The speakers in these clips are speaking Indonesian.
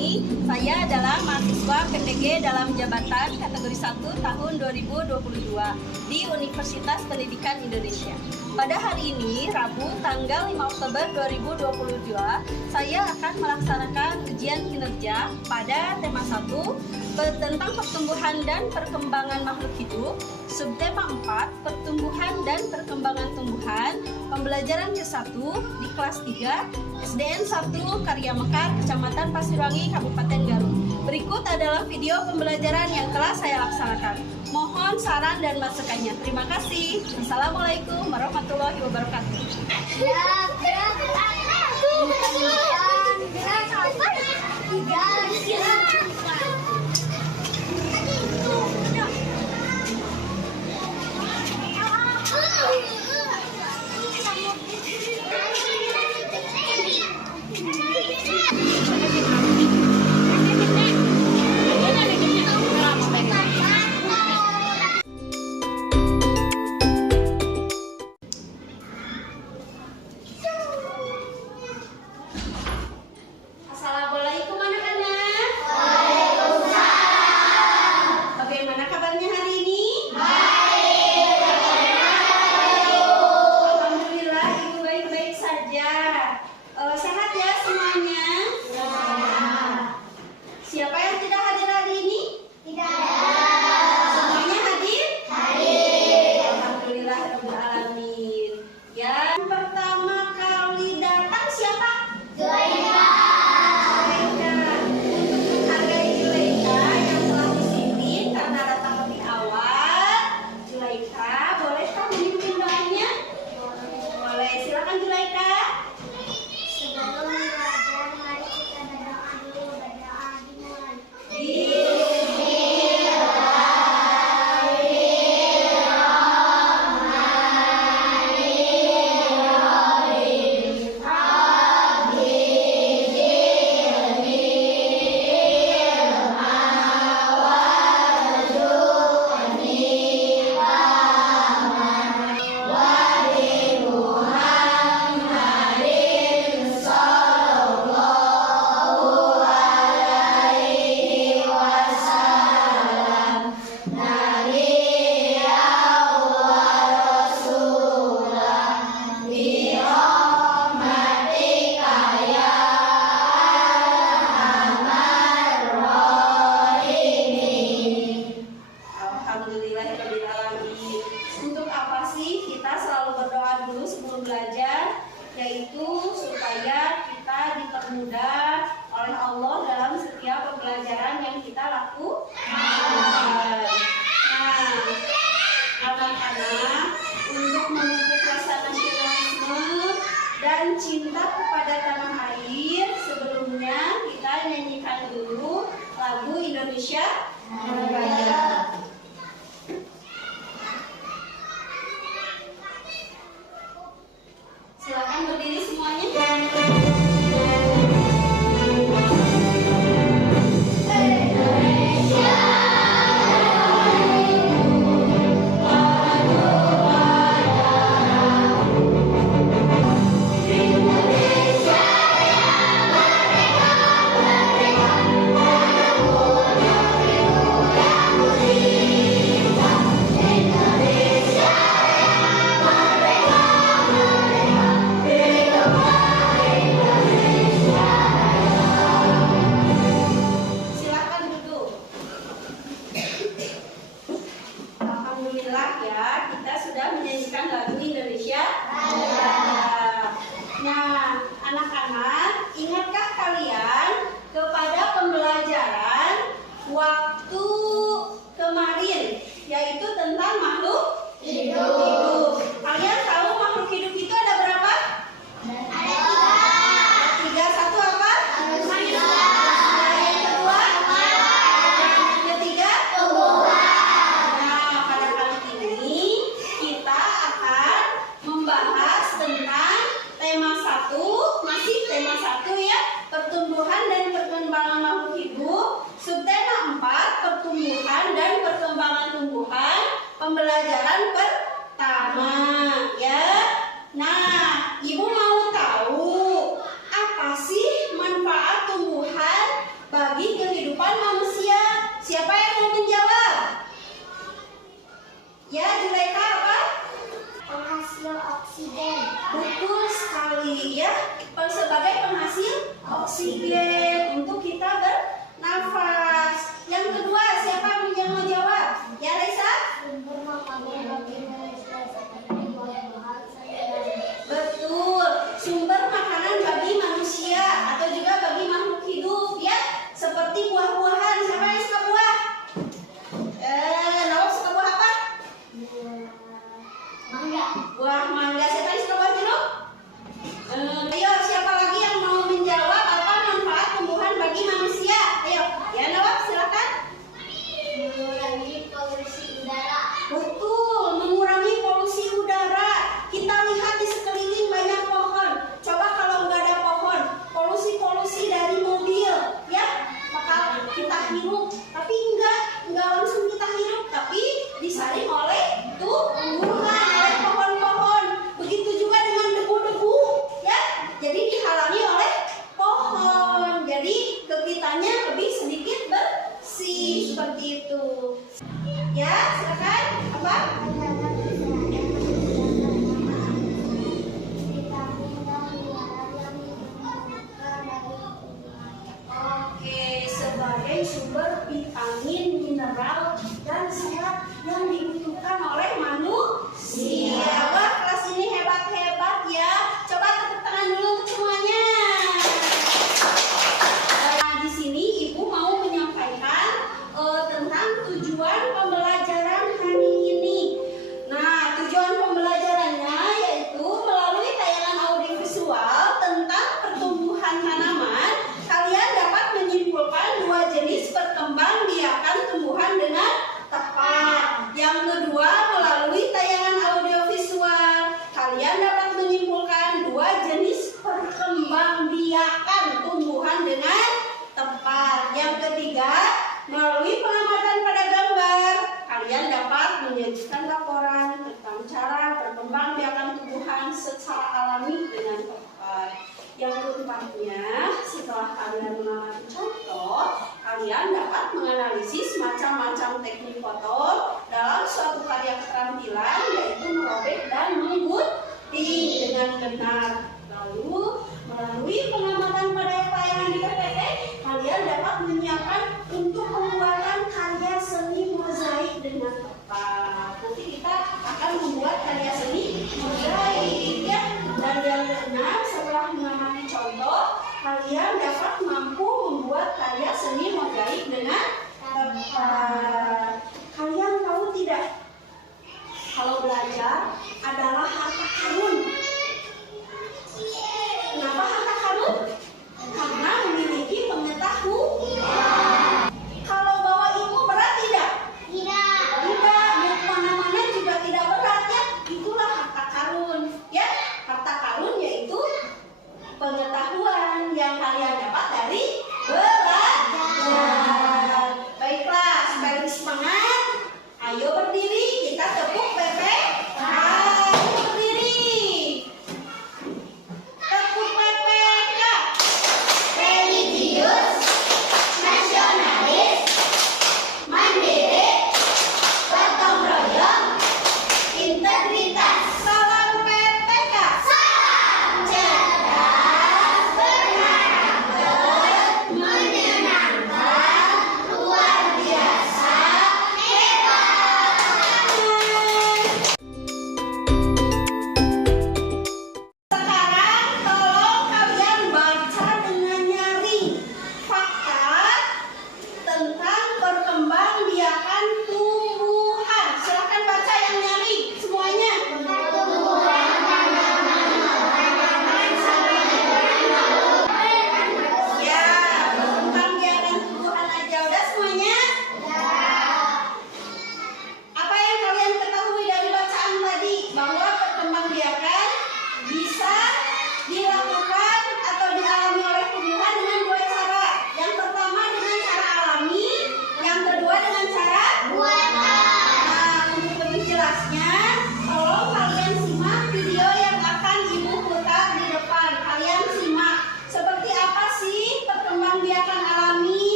ini, saya adalah mahasiswa PTG dalam jabatan kategori 1 tahun 2022 di Universitas Pendidikan Indonesia. Pada hari ini, Rabu, tanggal 5 Oktober 2022, saya akan melaksanakan ujian kinerja pada tema 1 tentang pertumbuhan dan perkembangan makhluk hidup, subtema 4, pertumbuhan dan perkembangan tumbuhan, pembelajaran ke-1 di kelas 3, SDN 1 Karya Mekar, Kecamatan Pasirwangi, Kabupaten Garut. Berikut adalah video pembelajaran yang telah saya laksanakan. Mohon saran dan masukannya. Terima kasih. Assalamualaikum warahmatullahi wabarakatuh. Assalamualaikum anak-anak. Waalaikumsalam. Bagaimana kabarnya hari ini? Baik. Alhamdulillah ibu baik-baik saja. Sehat ya semuanya? Ya. Siapa yang tidak hadir hari ini? Tidak. Semuanya hadir? Hadir. Alhamdulillah rabbil alamin. Yang pertama kali datang siapa? Zulaika. Yaitu supaya kita dipermudah oleh Allah dalam setiap pembelajaran yang kita lakukan. Nah, anak-anak, untuk memupuk rasa nasionalisme dan cinta kepada tanah air, sebelumnya kita nyanyikan dulu lagu Indonesia Raya. Silakan berdiri semuanya. Nah, anak-anak, ingatkah kalian kepada pembelajaran waktu kemarin, yaitu tentang makhluk hidup. Kalian tahu makhluk hidup itu ada berapa? Ada 3. Satu apa? Manusia. Yang kedua? Yang ketiga? Tumbuhan. Nah, pada kali ini kita akan membahas tentang tema 1, masih tema 1 ya, pertumbuhan dan perkembangan makhluk hidup. Subtema 4, pertumbuhan dan perkembangan tumbuhan, pembelajaran pertama ya. Nah, Ibu mau tahu apa sih manfaat tumbuhan oksigen untuk kita bernafas. Yang kedua, siapa yang mau jawab? Ya, Raisa? Betul, sumber makanan bagi manusia atau juga bagi makhluk hidup ya, seperti buah-buahan. Siapa yang suka buah? Nawab suka buah apa? Mangga. Buah mangga. Siapa yang suka buah jeruk? Ayo, siapa lagi yang mau menjawab apa manfaat tumbuhan bagi manusia? Ayo, ya Nawab silakan. Mengurangi polusi udara. Betul, mengurangi polusi udara. Kita lihat di sekeliling banyak pohon. Coba kalau nggak ada pohon, polusi-polusi dari mobil, ya bakal kita hirup. Tapi nggak langsung kita hirup, tapi disaring oleh tumbuhan, oleh pohon-pohon. Begitu juga dengan debu-debu, ya. Jadi dihalangi oleh pohon. Jadi kekitanya lebih sedikit bersih seperti itu. Ya, silakan. Apa? Oke, sebagai sumber vitamin, mineral, dan serat yang dibutuhkan oleh manusia. Wah, kelas ini hebat-hebat ya. Coba tepuk tangan dulu untuk semuanya. Nah, di sini Ibu mau menyampaikan tentang tujuan pembelajaran hari ini. Nah, tujuan pembelajarannya yaitu melalui tayangan audiovisual tentang pertumbuhan tanaman, kalian dapat menyimpulkan dua jenis perkembangbiakan tumbuhan dengan tepat. Yang kedua, melalui tayangan audiovisual, kalian dapat menyimpulkan dua jenis perkembangbiakan tumbuhan dengan tepat. Yang ketiga, melalui pengamatan pada gambar, kalian dapat menyajikan laporan tentang cara perkembangbiakan tumbuhan secara alami dengan tepat. Yang keempatnya, setelah kalian mengamati contoh, kalian dapat menganalisis macam-macam teknik foto dalam suatu karya keterampilan, yaitu merobek dan menggunting dengan benar. Lalu, melalui pengamatan pada tayangan di PPT, kalian dapat menyiapkan untuk pembuatan karya seni mozaik dengan tepat. Nanti kita akan membuat karya seni mozaik ya. Dan yang keenam, setelah mengamati contoh, kalian dapat mampu membuat karya seni mozaik dengan tepat. Kalian tahu tidak? Kalau belajar adalah harta karun.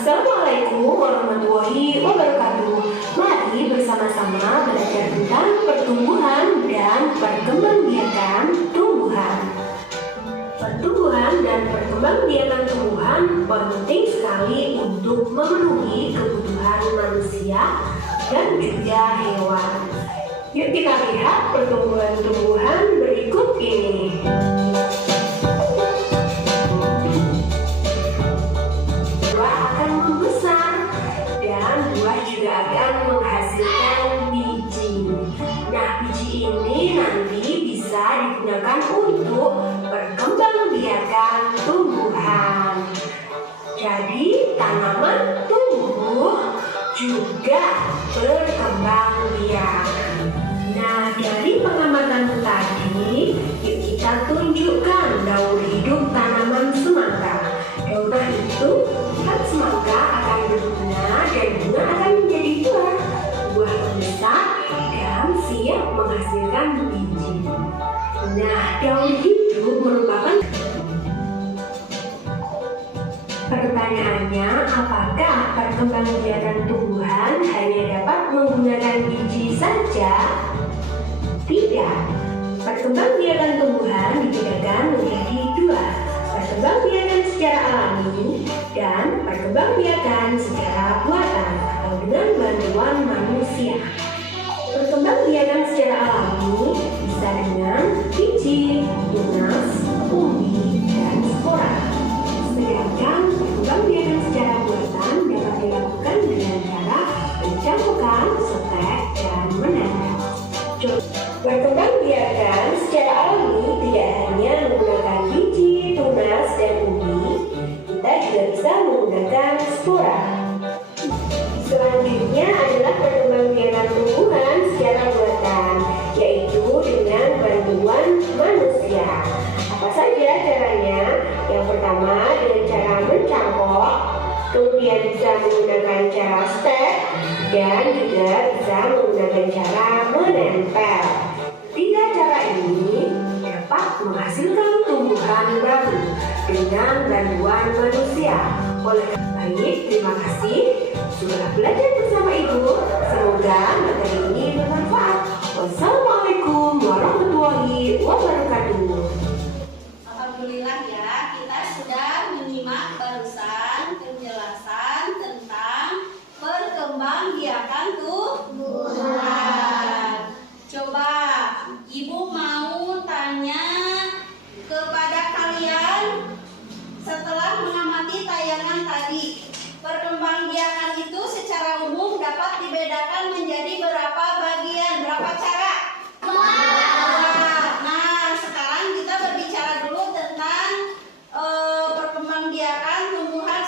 Assalamualaikum warahmatullahi wabarakatuh. Mari bersama-sama belajar tentang pertumbuhan dan perkembangbiakan tumbuhan. Pertumbuhan dan perkembangbiakan tumbuhan penting sekali untuk memenuhi kebutuhan manusia dan juga hewan. Yuk kita lihat pertumbuhan-tumbuhan berikut ini. Buah akan membesar dan buah juga akan menghasilkan biji. Nah, biji ini nanti bisa digunakan untuk perkembangbiakan tumbuhan. Jadi tanaman tumbuh juga berkembang biak. Nah, dari pengamatan tadi, yuk kita tunjukkan daur hidup tanaman semangka. Daurah itu, kan semangka akan berbunga dan bunga akan menjadi buah. Buah membesar dan siap menghasilkan biji. Nah, daur hidup merupakan pertanyaannya, apakah perkembangbiakan tumbuhan hanya dapat menggunakan biji saja? Tidak. Perkembangbiakan tumbuhan dibedakan menjadi dua, perkembangbiakan secara alami dan perkembangbiakan secara buatan atau dengan bantuan manusia. Perkembangbiakan secara alami bisa dengan biji, tunas, umbi, dan spora. Sedangkan perkembangbiakan secara buatan dapat dilakukan dengan cara pencampukan, setek, dan menanam. Perkembangbiakan secara alami tidak hanya menggunakan biji, tunas, dan umbi, kita juga bisa menggunakan spora. Selanjutnya adalah perkembangbiakan tumbuhan secara buatan, yaitu dengan bantuan manusia. Apa saja caranya? Yang pertama dengan cara mencangkok, kemudian bisa menggunakan cara stek, dan juga bisa menggunakan cara menempel. Tiga cara ini dapat menghasilkan tumbuhan baru dengan bantuan manusia. Oleh baik, terima kasih sudah belajar bersama Ibu. Semoga materi ini bermanfaat. Wassalamualaikum warahmatullahi wabarakatuh. Alhamdulillah ya, kita sudah menyimak barusan penjelasan tentang perkembangbiakan tumbuhan. Coba Ibu mau tanya kepada kalian setelah mengamati tayangan tadi. Perkembangbiakan itu secara umum dapat dibedakan menjadi berapa bagian, berapa cara? Nah, sekarang kita berbicara dulu tentang perkembangbiakan tumbuhan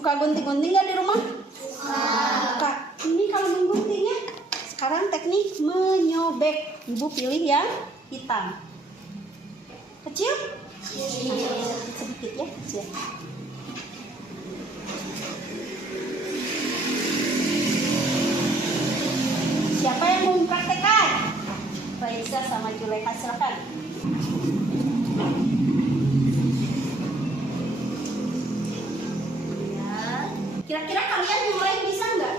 Suka gunting-gunting nggak di rumah? Suka. Ini kalau mengguntingnya. Sekarang teknik menyobek. Ibu pilih yang hitam. Kecil? Sedikit ya, kecil. Siapa yang mau mempraktekkan? Raisa sama Juleka, silakan. Ya. Kira-kira kalian yang lain bisa nggak?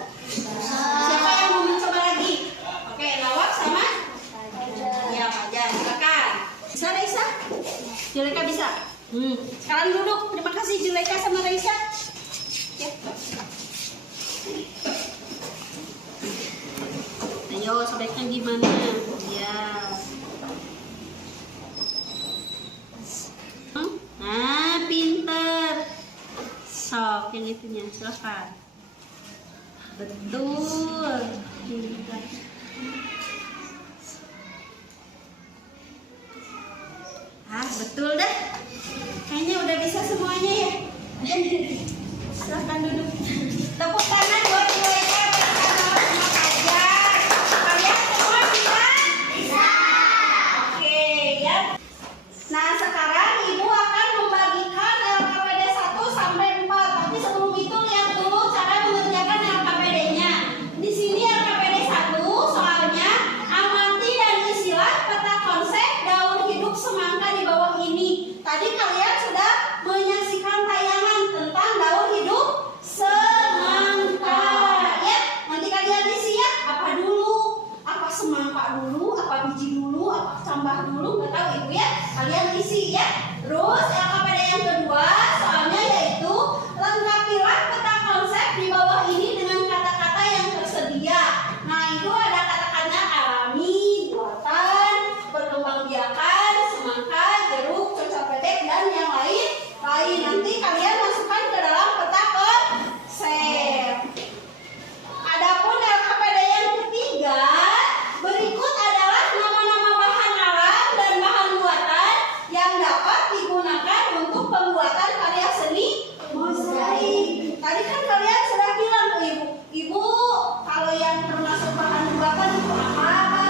Siapa yang mau mencoba lagi? Oke, Nawab sama? Ya, Fajar, silakan. Bisa Raisa? Juleka bisa? Sekarang duduk. Terima kasih Juleka sama Raisa. Ya. Ayo, sobeknya gimana? Ya. Nah, pinter. Sok, yang itunya, silakan. Betul. Pinter. Betul dah. Kayaknya udah bisa semuanya ya. Silakan duduk. Tepuk tangan buat Juleka. Nah, sekarang Ibu akan membagikan LKPD 1 sampai 4. Tapi sebelum itu lihat dulu cara mengerjakan LKPD-nya. Di sini LKPD 1 soalnya amati dan isilah peta konsep daur hidup semangka di bawah ini. Tadi kalian sudah menyaksikan tayangan tentang daur hidup semangka. Ya, nanti kalian isi ya. Apa dulu? Apa semangka dulu? Apa biji dulu? Apa cambah dulu? Nggak tahu Ibu ya. Kalian isi ya. Terus LKPD yang kedua soalnya yaitu lengkapilah peta konsep di bawah ini dengan kata-kata yang tersedia. Nah, itu ada kata-katanya alami, buatan, perkembangbiakan, semangka, jeruk, cocok bebek dan yang lain. Nanti kalian masukkan ke dalam peta konsep. Adapun LKPD yang ketiga, berikut adalah nama-nama bahan alam dan bahan buatan yang dapat digunakan untuk pembuatan karya seni mozaik. Tadi kan kalian sudah bilang ke Ibu, kalau yang termasuk bahan buatan itu apa?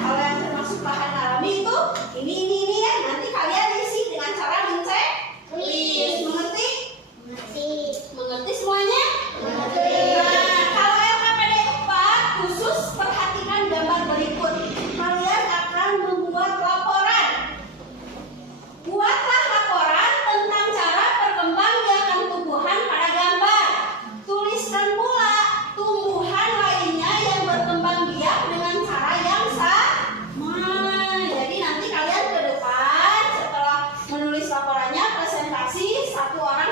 Kalau yang termasuk bahan alami itu ini ya. Nanti kalian isi dengan cara mencek. Mengerti? Mengerti semuanya? Nah, kalau LKPD 4 khusus perhatikan gambar berikut. Kalian akan membuat laporan. Buatlah laporan tentang cara perkembangbiakan tumbuhan pada gambar. Tuliskan pula tumbuhan lainnya yang berkembang biak dengan cara yang sama. Jadi nanti kalian ke depan setelah menulis laporannya presentasi satu orang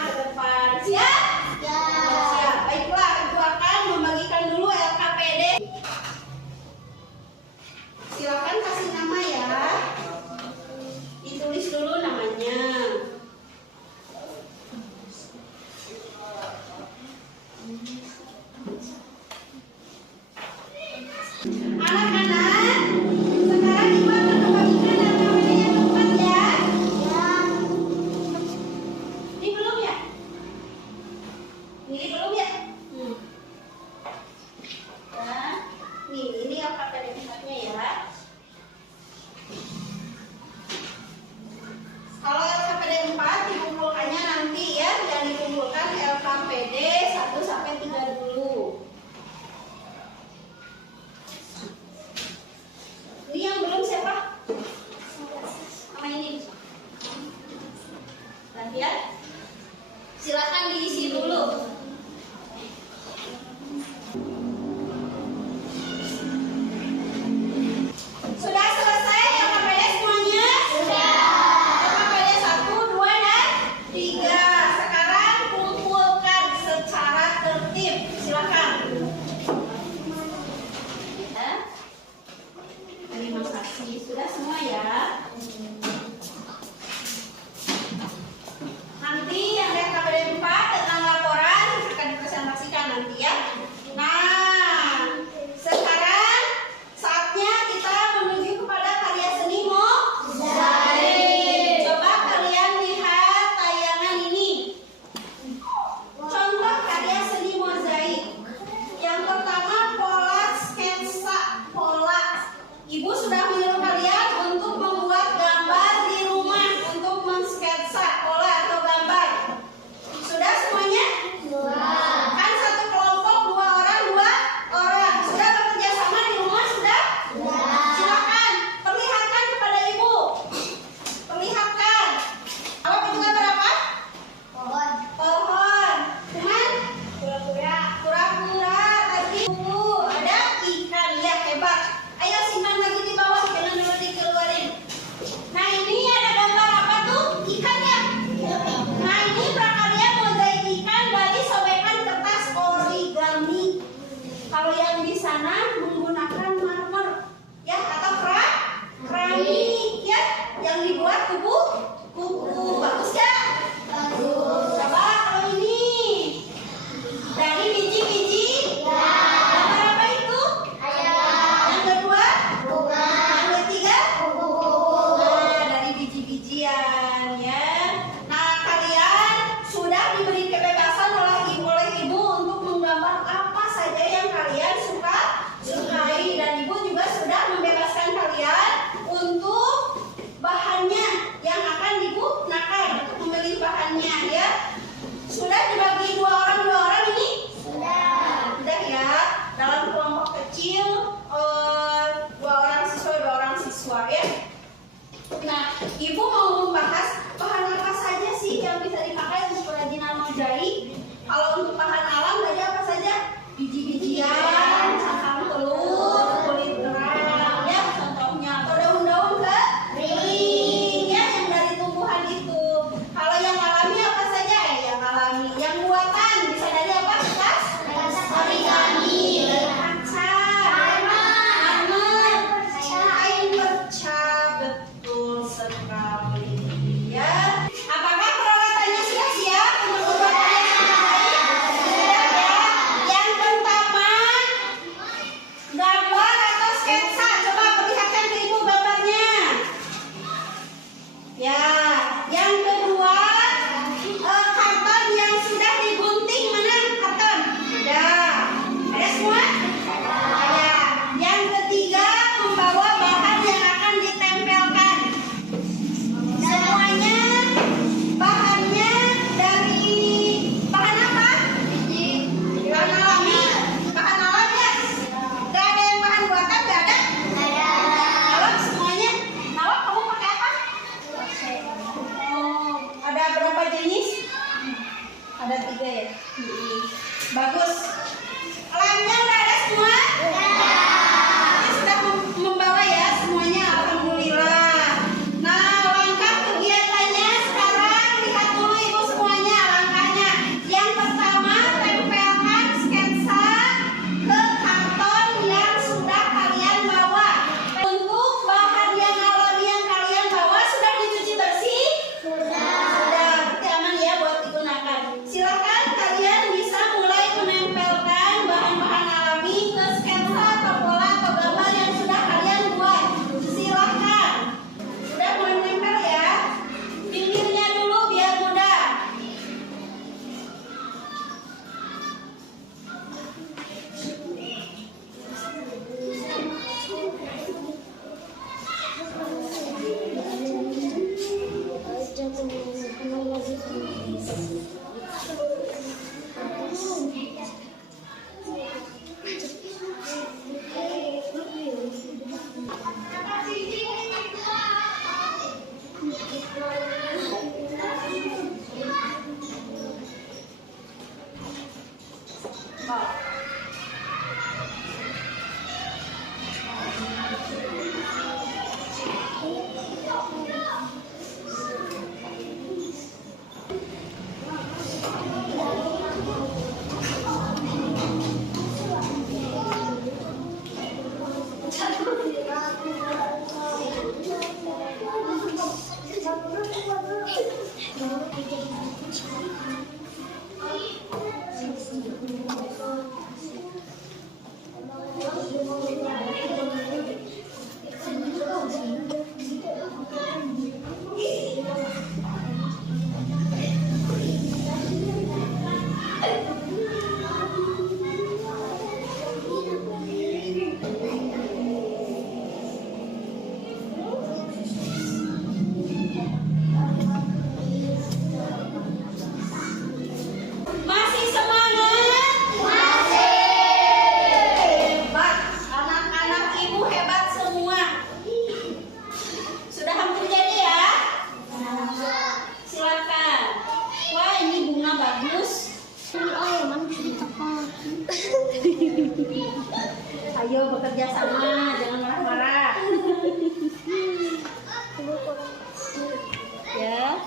ke depan. Siap? Siap. Baiklah, Ibu akan membagikan dulu LKPD. Silakan kasih nama ya. Ditulis dulu namanya. Anak-anak, sekarang Ibu akan membagikan LKPD yang keempat ya. Ini belum ya? Ini belum ya? Nah, ini LKPD 4-nya ya. Kalau LKPD 4 dikumpulkannya nanti ya, yang dikumpulkan LKPD 1 sampai 3 dulu. Ini yang belum siapa? Sama ini. Lihat. Silakan diisi dulu. Sudah selesai LKPD semuanya? Sudah. LKPD 1, 2, dan 3. Sekarang kumpulkan secara tertib. Silakan. Ya. Terima kasih. Sudah semua ya? Nah, Ibu mau membahas bahan apa saja sih yang bisa dipakai untuk kerajinan mozaik? Kalau untuk bahan alam tadi apa saja? Biji-bijian, cangkang telur, kulit kerang, ya contohnya. Atau daun-daun kering, ya yang dari tumbuhan itu. Kalau yang alami apa saja? Yang alami. Yang buatan bisa dari apa? Kertas? Origami, kaca, marmer, kain perca, betul sekali. Ya, apakah peralatannya sudah siap untuk membuatnya? Sudah ya. Yang pertama, gambar atau sketsa. Coba perlihatkan ke Ibu gambarnya. Ya, yang kedua, karton yang sudah digunting. Mana karton? Ada semua? Ada. Yang ketiga, membawa bahan yang akan ditempelkan. Semuanya bahannya dari bahan apa? Bahan alami. Bahan alam ya? Gak ada yang bahan buatan, gak ada? Nawak semuanya. Nawak kamu pakai apa? Oh, ada berapa jenis? Ada 3 ya? Bagus. Lemnya udah ada semua? Ini sudah membawa ya semuanya, alhamdulillah. Nah, langkah kegiatannya sekarang lihat dulu Ibu semuanya langkahnya. Yang pertama, tempelkan sketsa ke karton yang sudah kalian bawa. Untuk bahan yang alami yang kalian bawa sudah dicuci bersih? Sudah, berarti aman ya buat digunakan. Silakan kalian bisa mulai menempelkan bahan-bahan alami ke sketsa atau pola atau gambar yang sudah kalian buat. Silakan. Sudah mulai menempel ya. Pinggirnya dulu biar mudah. Masih semangat? Masih. Hebat. Anak-anak Ibu hebat semua. Sudah hampir jadi ya? Silakan. Wah, ini bunga bagus. Ayo bekerja sama, jangan marah-marah. Ya.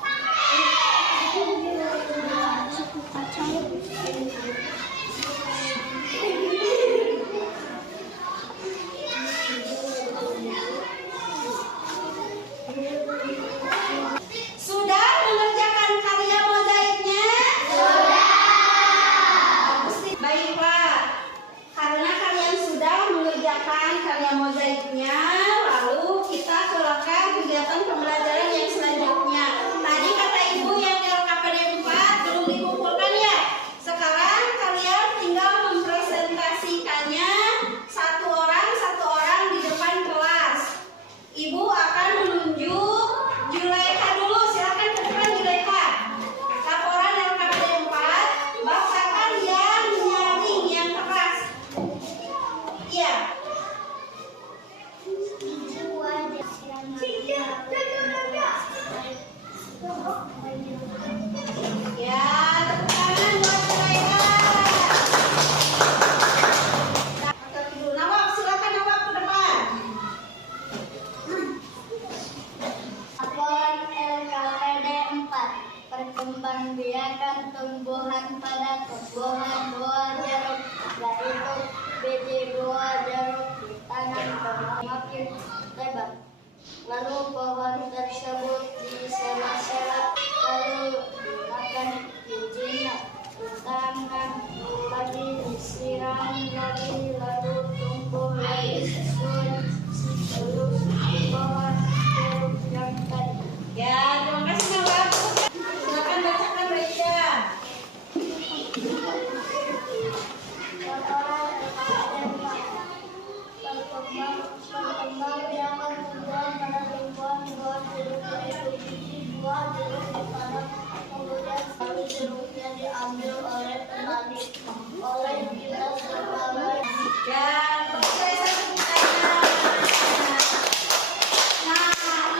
Sudah mengerjakan karya mozaiknya? Sudah. Baiklah, karena kalian sudah mengerjakan karya mozaiknya, lalu kita silakan kegiatan pembelajaran yang selanjutnya. Tadi kata Ibu yang LKPD 4 belum dikumpulkan ya? Sekarang kalian tinggal mempresentasikannya satu orang di depan kelas. Ibu akan menunjuk Pembangbiakan tumbuhan pada tumbuhan buah jeruk, yaitu biji buah jeruk ditanam semakin lebar. Lalu pohon tersebut disela-sela, lalu dimakan bijinya. Tangan lagi disiram lagi, lalu tumbuh lagi sesuai siklus pohon jeruk yang tadi. Ya, terima kasih Mawar. Silakan bacakan Raida. Perkembangbiakan tumbuhan pada tumbuhan buah jeruk, yaitu biji buah jeruk ditanam, kemudian sari jeruknya diambil oleh petani. Oleh kita sebagai Ya, selesai satu pertanyaan. Nah,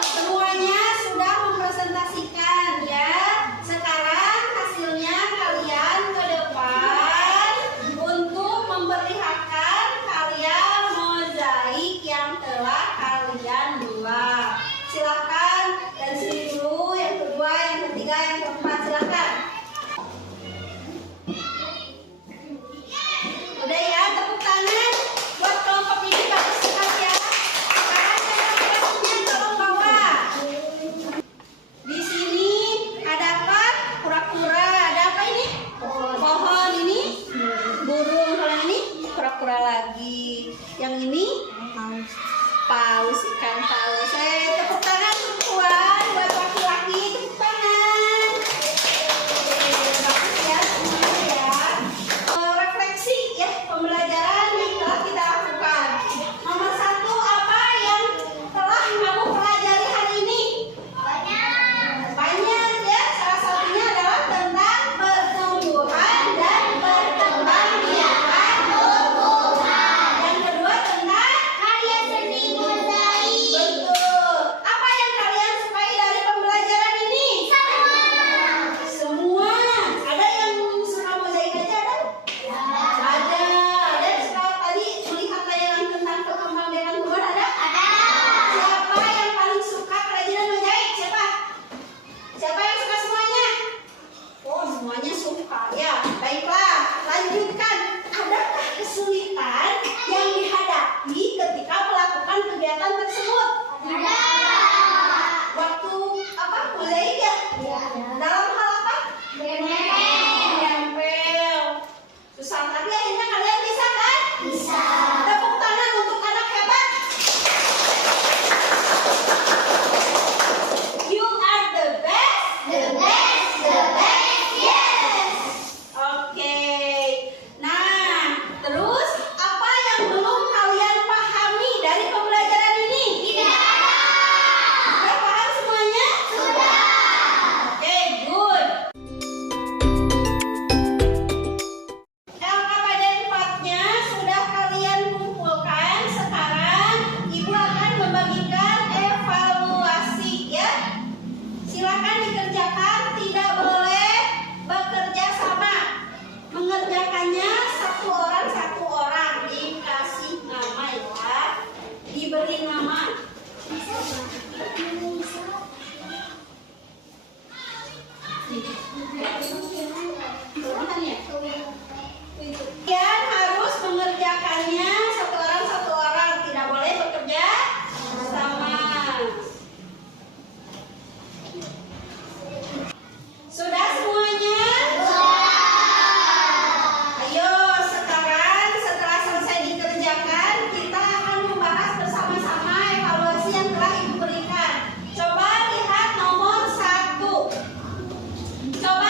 semuanya sudah mempresentasikan ya. Sekarang hasilnya kalian ke depan untuk memperlihatkan karya mozaik yang telah kalian buat. Silakan dari sini dulu, yang kedua, yang ketiga, yang keempat, silakan. Udah ya, tepuk tangan buat kelompok ini, bagus sekali ya. Sekarang yang tolong bawa. Di sini ada apa? Kura-kura. Ada apa ini? Pohon ini. Burung. Kalau ini kura-kura lagi. Yang ini paus, ikan paus. Tepuk tangan perempuan buat laki-laki. Tepuk tangan. Bagus ya semuanya ya. Refleksi ya pembelajaran yang telah kita lakukan. Nomor 1, apa yang telah kamu pelajari hari ini? Banyak ya. Salah satunya adalah tentang pertumbuhan dan perkembangbiakan tumbuhan. Yang kedua tentang karya seni mozaik. Betul. Apa yang kalian sukai dari pembelajaran ini? Semua. Ada yang suka mozaik aja ada? Ada yang suka tadi melihat tayangan tentang perkembangbiakan tumbuhan ada? Siapa yang paling suka kerajinan mozaik? Siapa? Siapa yang suka semuanya? Oh, semuanya suka ya. Baiklah, lanjutkan. Adakah kesulitan yang dihadapi ketika melakukan kegiatan tersebut? Waktu apa? Mozaik ya? Dalam hal apa? Nempel. Susah, tapi akhirnya kalian bisa kan? Tepuk tangan untuk anak hebat. You are the best. Yes. Oke. Nah, terus apa yang belum kalian pahami dari pembelajaran ini? Sudah paham semuanya? Oke, good. LKPD 4-nya sudah kalian kumpulkan. Sekarang Ibu akan membagikan evaluasi ya. Silakan dikerjakan, tidak boleh bekerja sama. Mengerjakannya satu orang dikasih nama ya. Diberi nama. Kalian harus mengerjakannya satu orang, tidak boleh bekerja sama. Sudah semuanya? Ayo sekarang setelah selesai dikerjakan, kita akan membahas bersama-sama evaluasi yang telah Ibu berikan. Coba lihat nomor 1. Coba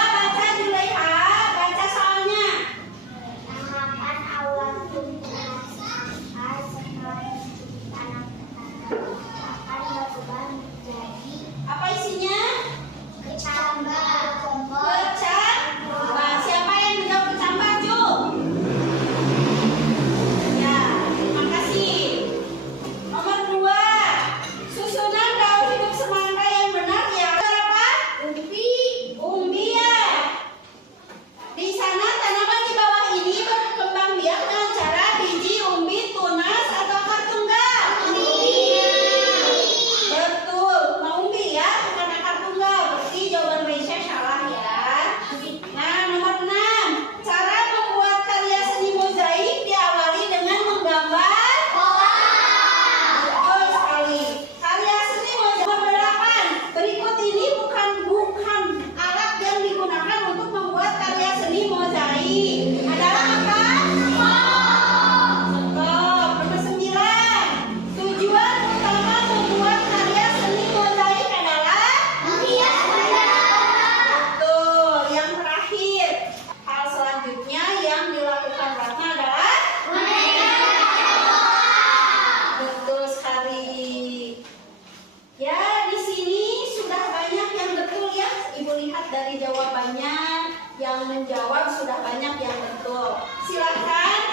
Yang menjawab sudah banyak yang betul. Silakan